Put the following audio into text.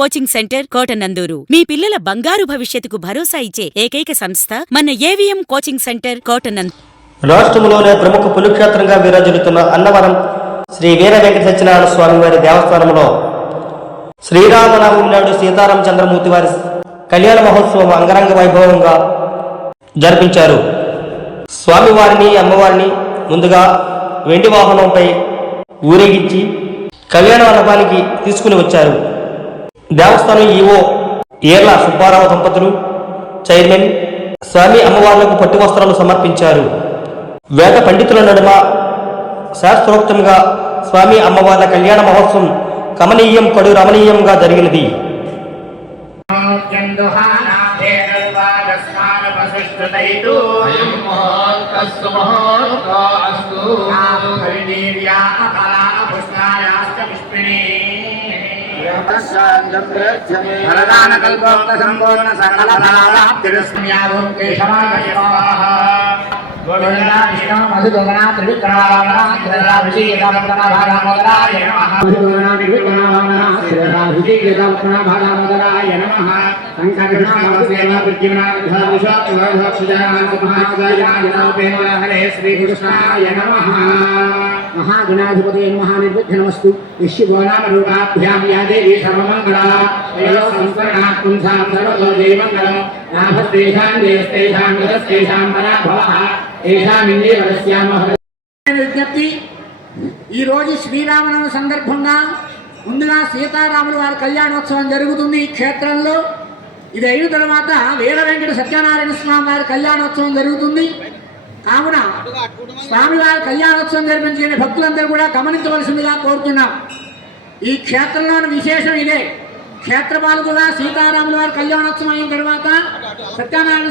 Coaching centre Kotananduru మీ పిల్లల బంగారు భవిష్యత్తుకు భరోసా ఇచ్చే ఏకైక సంస్థ మన ఏవిఎం కోచింగ్ సెంటర్ కోటనందూరు. రాష్ట్రంలోనే ప్రముఖ పుణ్యక్షేత్రంగా విరాజిల్లుతున్న అన్నవరం శ్రీ వీర వెంకట సత్యనారాయణ స్వామి వారి దేవస్థానంలో శ్రీరామనవమి నాడు సీతారామచంద్రమూర్తి వారి కళ్యాణ మహోత్సవం అంగరంగ వైభవంగా జరిపించారు. స్వామివారిని అమ్మవారిని ముందుగా వెండి వాహనంపై ఊరేగించి కళ్యాణ మండపానికి తీసుకుని వచ్చారు. దేవస్థానం ఈవో ఏర్ల సుబ్బారావు దంపతులు, చైర్మన్ స్వామి అమ్మవార్లకు పట్టు వస్త్రాలు సమర్పించారు. వేద పండితుల నడుమ శాస్త్రోక్తంగా స్వామి అమ్మవార్ల కళ్యాణ మహోత్సవం కమనీయం కడు రమణీయంగా జరిగినది. महागणाधिपते महानिर्विघ्नमस्तु यश्यगोनामरूपाभ्यां या देवी सर्वमङ्गला संस्मरणात् पुंसां सर्वतो देवमङ्गलं लाभस्तेषां देयस्तेषां गतस्तेषां पराभवः ఏషామిందే వరస్యామః. విజ్ఞప్తి, ఈరోజు శ్రీరామనవమి సందర్భంగా ముందుగా సీతారాముల వారి కళ్యాణోత్సవం జరుగుతుంది ఈ క్షేత్రంలో. ఇది అయిన తర్వాత వీర వెంకట సత్యనారాయణ స్వామి వారి కళ్యాణోత్సవం జరుగుతుంది. కావున స్వామివారి కళ్యాణోత్సవం జరిపించిన భక్తులందరూ కూడా గమనించవలసిందిగా కోరుతున్నాం. ఈ క్షేత్రంలోని విశేషం ఇదే. క్షేత్రపాలకుగా సీతారాముల వారి కళ్యాణోత్సవం అయిన తర్వాత సత్యనారాయణ